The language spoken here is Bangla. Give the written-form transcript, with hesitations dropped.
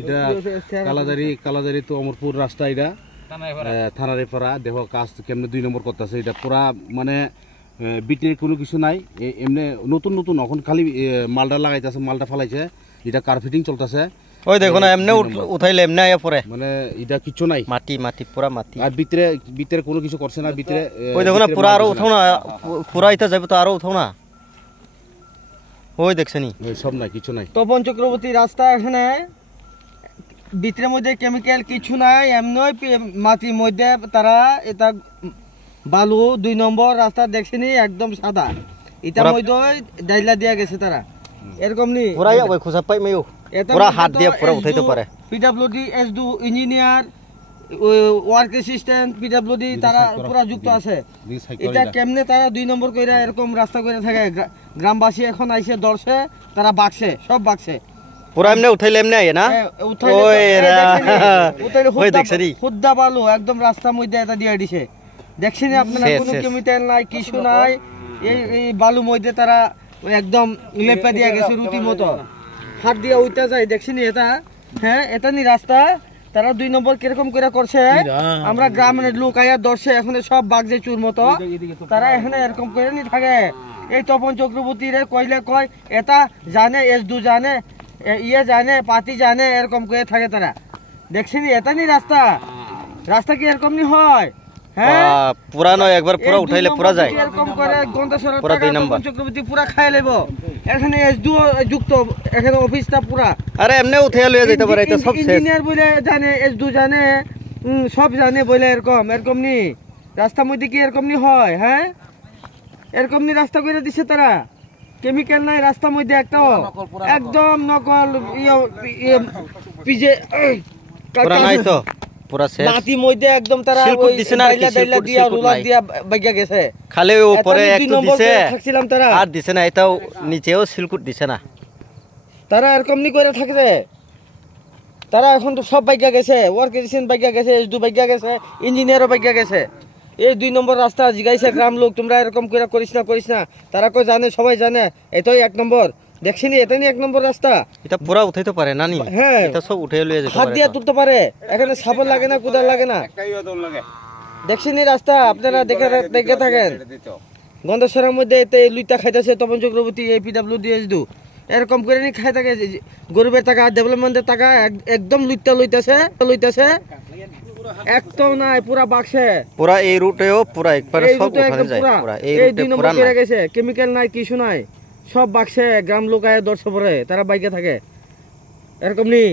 এটা কালাজারি তো অমরপুর রাস্তা এটা থানারে পাড়া দেখো কাজ কেমনে 2 নম্বর করতেছে এটা পুরা মানে বিটের কোনো কিছু নাই এমনি নতুন নতুন এখন খালি মালটা লাগাইতেছে মালটা ফালাইছে এটা কার্পেটিং চলতেছে ওই দেখো না এমনি উঠাইলে এমনি আয়া পড়ে মানে এটা কিছু নাই মাটি পুরা মাটি আর ভিতরে কোনো কিছু করছে না ভিতরে ওই দেখো না পুরা আরো উঠাও না পুরা ইটা যাবে তো আরো উঠাও না ওই দেখছনি সব নাই কিছু নাই তপন চক্রবর্তী রাস্তা এখানে ভিতরের মধ্যে কেমিক্যাল কিছু নাই এমনি মাটির মধ্যে তারা এটা বালু 2 নম্বর রাস্তা দেখছেনি একদম সাদা এটার মধ্যে ডাইলা দিয়া গেছে তারা এরকম নি পুরা ওই খোসা পাই মেও পুরা হাত দিয়ে পুরা উঠাইতে পারে PWD SDO engineer work assistant PWD তারা পুরা যুক্ত আছে এটা কেমনে তারা 2 নম্বর কইরা এরকম রাস্তা কইরা থাকে গ্রামবাসী এখন আইছে দর্শে তারা বাক্সে সব বাক্সে পুরা এমনি উঠাইলে এমনি আয় না ওই দেখছনি খুদ্দা বালু একদম রাস্তার মধ্যে এটা দিয়ে দিছে দেখছেন আপনারা কোনো কেমিক্যাল নাই কিছু নাই এই বালু মধ্যে তারা একদম লেপা দিয়া গেছে রুটি মতো হাত দিয়া উইটা যায় দেখছেন এটা হ্যাঁ এটা নি রাস্তা তারা 2 নম্বর কিরকম করে করছে আমরা গ্রামের লোক আয়া দর্শে এখন সব বাগজে চুর মতো তারা এখানে এরকম করে নি থাকে এই তপন চক্রবর্তী রে কইলে কয় এটা জানে এস2 জানে ইয়ে জানে পাতি জানে এরকম করে থাকে তারা দেখছেন এটা নি রাস্তা কি এরকম নি হয় হ্যাঁ পুরা নয় একবার পুরা উঠাইলে পুরা যায় এরকম করে গন্তাসর পুরা 2 নম্বর চক্রবর্তী পুরা খাই লইব এখানে এস2 যুক্ত এখানে অফিসটা পুরা আরে এমনি উঠাইয়া লইয়া যাইতে পারে এটা সব শেষ ইঞ্জিনিয়ার বলে জানে এস2 জানে সব জানে বলে এরকম নি রাস্তার মধ্যে কি এরকম নি হয় হ্যাঁ এরকম নি রাস্তা করে দিছে তারা কেমিক্যাল নাই রাস্তার মধ্যে একদম নকল পিজে পুরা নাই তো পুরা শেষ মাটি মধ্যে একদম তারা ওই ডাইলা দিয়া রোলার দিয়া বাইগা গেছে খালি উপরে একটু দিছে থাকছিলাম তারা আর দিছে না এটাও নিচেও সিলকুট দিছে না তারা এরকম নি করে থাকে তারা এখন তো সব বাইগা গেছে ওয়ার্ক এসিস্ট্যান্ট বাইগা গেছে এস2 বাইগা গেছে ইঞ্জিনিয়ারও বাইগা গেছে এই 2 নম্বর রাস্তা জিগাইছে গ্রাম লোক তোমরা এরকম করে করিস না তারা কই জানে সবাই জানে এটাই 1 নম্বর দেখছিনি এটা নি 1 নম্বর রাস্তা এটা পুরা উঠাইতে পারে না নি এটা সব উঠাই লইয়া যেতে পারে হাত দিয়া তুলতে পারে এখানে সাবল লাগে না কুদাল লাগে না দেখছিনি রাস্তা আপনারা দেখে থাকেন গন্ডাছড়ার মধ্যে এতে লুইটা খাইতেছে তপন চক্রবর্তী এই পিডব্লিউডি এসডু এরকম করে নি খাই থাকে গরিবের টাকা ডেভেলপমেন্টের টাকা একদম লুইতেছে একদম নাই পুরা বাক্সে পুরা এই রুটেও পুরা একবারে সব ওখানে যায় পুরা এই রুটে পুরা না গেছে কেমিক্যাল নাই কিছু নাই সব বাক্সে গ্রাম লোক আয় দর্শক পরে তারা বাইকে থাকে এরকম নি